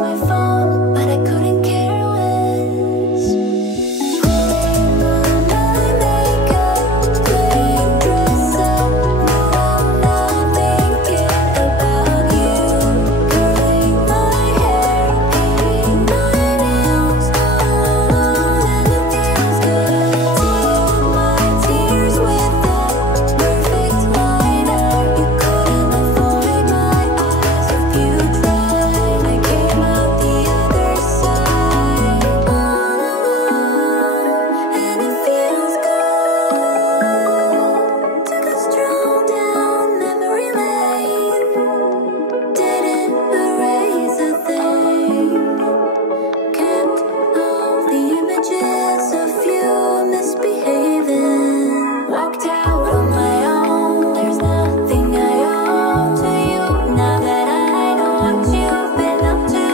my phone, but I couldn't care less. Putting on my makeup, playing dress up. No, I'm not thinking about you. Curling my hair, painting my nails, and it feels good. Sealed my tears with that perfect liner. You couldn't avoid my eyes if you tried. I came out the other side, and it feels good. Took a stroll down memory lane. Didn't erase a thing. Kept all the images of you misbehaving. Walked out on my own. There's nothing I owe to you now that I know what you've been up to.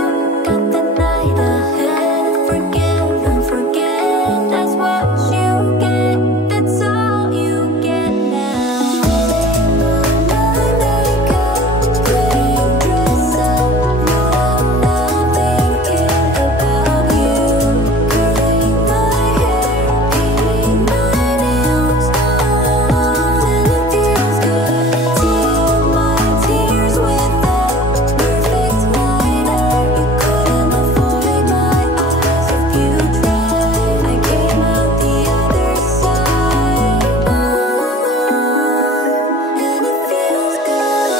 Got the night ahead. Forgive and forget. That's what you get. That's all you get now. Putting on my makeup, playing dress up. No, I'm not thinking about you. Curling my hair, painting my nails, and it feels good. Sealed my tears with that perfect liner. You couldn't avoid my eyes if you tried. I came out the other side, and it feels good.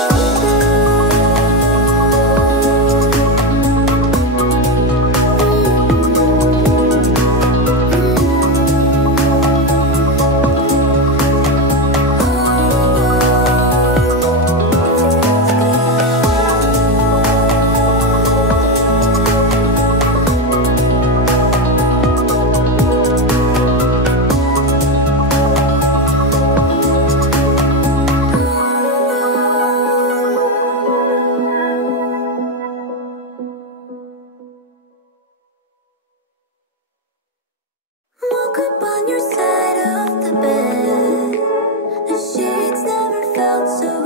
Woke up on your side of the bed. The sheets never felt so